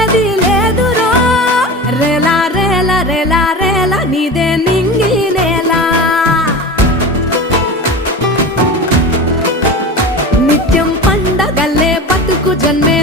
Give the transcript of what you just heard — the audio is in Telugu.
అది లేదురో రేలా రేలా రేలా రేలా నీదే నింగి నేలా నిత్యం పండగల్లే బతుకు జన్మే